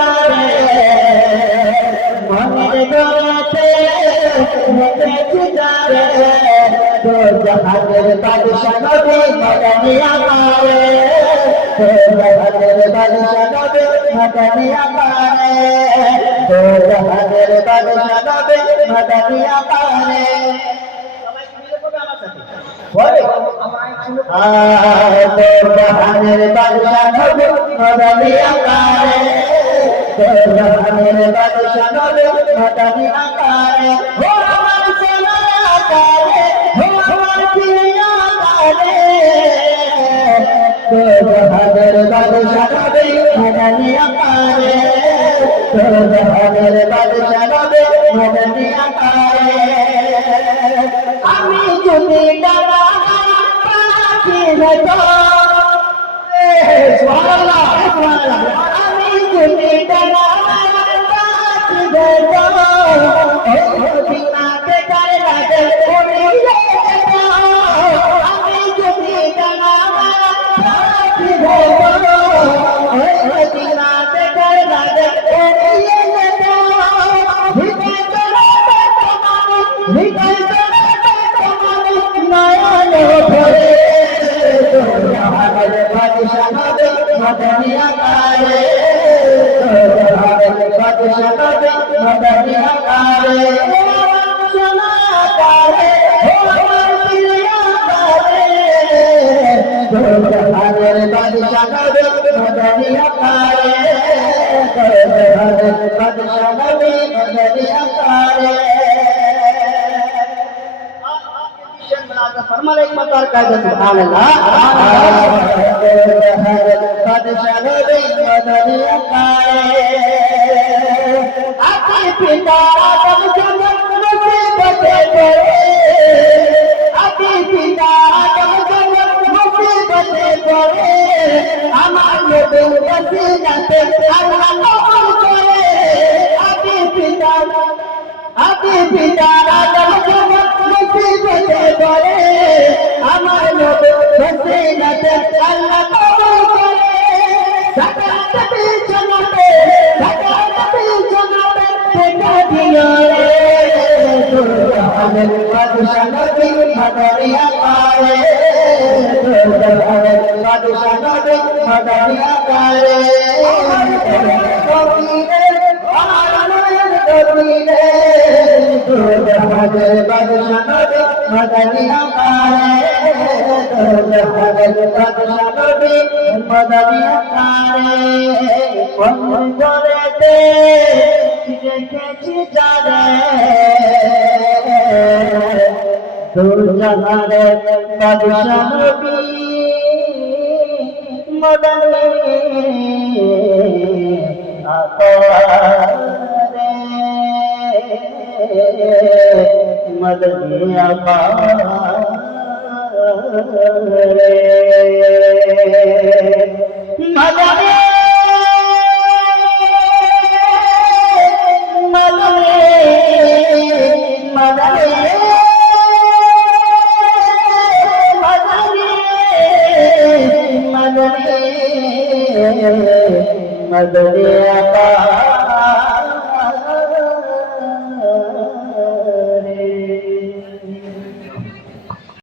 যারে মনের গড়াতে রেখেছি যারে তো জাহানের বাদশা নবী মদনী আমারে তো জাহানের বাদশা নবী মদনী আমারে তো জাহানের বাদশা নবী মদনী আমারে বলে জাহানের বাদশা নবী মদনী আমারে তো জাহানের বাদশা নবী মদনী আমারে ও আমার সোনা আকারে ও আমার প্রিয় আকারে তো জাহানের বাদশা নবী মদনী আমারে তো জাহানের বাদশা নবী মদনী আমারে আমি যদি ডানা পাখি হতো সুবহানাল্লাহ সুবহানাল্লাহ আমি যদি ডানা পাখি হতো বিনাতে করে লাগে উড়ে যেত আমি যদি ডানা পাখি হতো বিনাতে করে লাগে উড়ে যেত হৃদয় চলে হৃদয় নয়ন ভরে জাহানের বাদশা নবী মদনী আমারে জাহানের বাদশা নবী মদনী আমারে সোনা আকারে ও আমার প্রিয় আকারে জাহানের বাদশা নবী মদনী আমারে জাহানের বাদশা নবী মদনী আমারে फरमाले एक मत और कायदा सुभान अल्लाह बादशाह नबी मदनी आकारे आके पिता आदम जन्नत मुसीबते पड़े आके पिता आदम जन्नत मुसीबते पड़े আমার নবী ওসিলাতে আল্লাহ কবুল করে আকে পিতা আদম জন্নত মুসিবতে পড়ে আমার নবী ওসিলাতে আল্লাহ কবুল করে সাকাত বিছানাতে দেখা দিও রে জাহানের বাদশা নবী মদনী আমারে জাহানের বাদশা নবী মদনী আমারে জাহানের বাদশা নবী মদনী আমারে জাহানের বাদশা নবী মদনী আমারে কোন ঘরেতে রেখেছি যারে জাহানের বাদশা নবী মদনী আমারে मदनी আমারে মদনী মদনী মদনী মদনী মদনী মদনী